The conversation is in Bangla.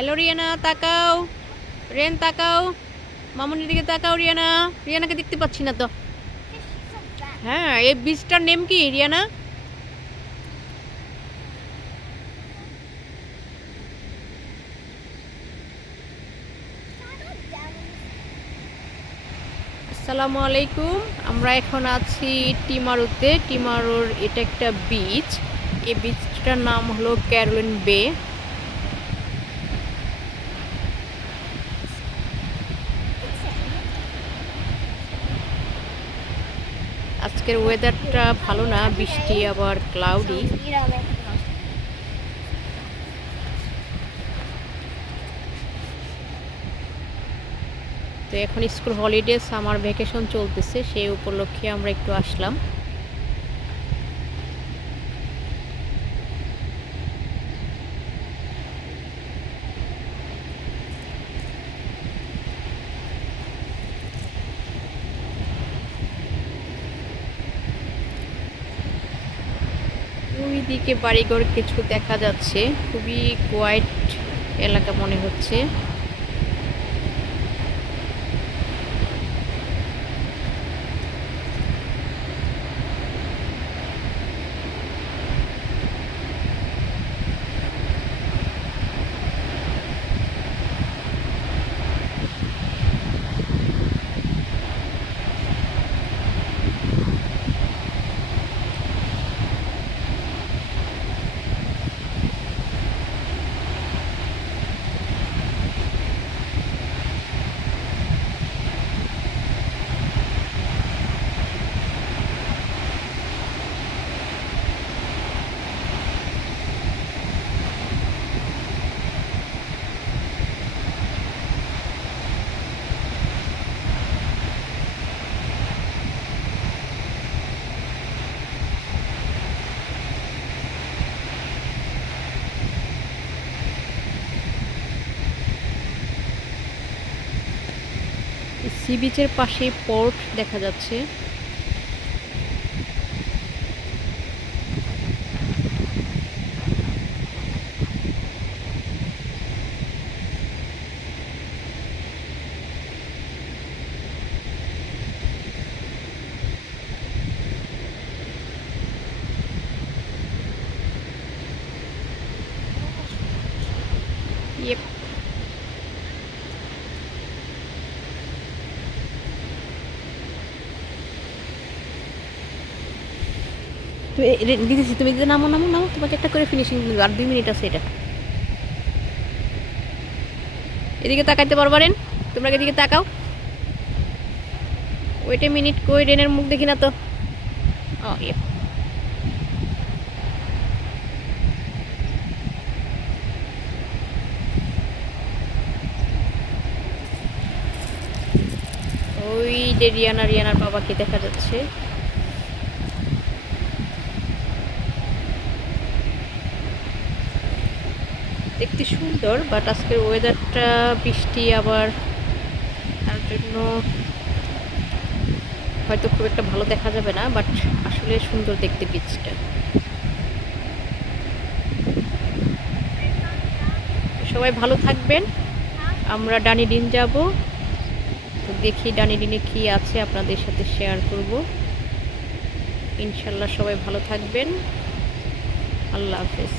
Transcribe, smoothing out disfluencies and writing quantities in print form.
হ্যালো রিয়ানা, তাকাও। রেন তাকাও, মামুনির দিকে তাকাও। রিয়ানাকে দেখতে পাচ্ছি না তো। হ্যাঁ, এই বীজটার নেম কি রিয়ানা? আসসালামু আলাইকুম। আমরা এখন আছি টিমারুতে। টিমারুর এটা একটা বিচ। এই বিচটার নাম হলো ক্যারোলিন বে। আজকের ওয়েদারটা ভালো না, বৃষ্টি আবার ক্লাউডি। তো এখন স্কুল হলিডে, সামার ভ্যাকেশন চলতেছে, সেই উপলক্ষে আমরা একটু আসলাম। ওইদিকে বাড়িঘর কিছু দেখা যাচ্ছে, খুবই কোয়াইট এলাকা মনে হচ্ছে। সি বিচের পাশে পোর্ট দেখা যাচ্ছে। ইয়েপ। দিতেছি, তুমি দিতে নামো নামো নামো, তোমাকে একটা করে ফিনিশিং দিব। আর 2 মিনিট আছে এটা। এদিকে তাকাইতে পারবারেন, তোমরা এদিকে তাকাও। ওইটা মিনিট কই, রেনের মুখ দেখি না তো। ও ইয়েপ। ওই যে রিয়ানার বাবাকে দেখা যাচ্ছে। দেখতে সুন্দর, বাট আজকের ওয়েদারটা বৃষ্টি, আবার তার জন্য হয়তো খুব একটা ভালো দেখা যাবে না, বাট আসলে সুন্দর দেখতে বিচটা। সবাই ভালো থাকবেন। আমরা ডানিডিন যাব, তো দেখি ডানিডিনে কি আছে আপনাদের সাথে শেয়ার করব। ইনশাল্লাহ সবাই ভালো থাকবেন। আল্লাহ হাফেজ।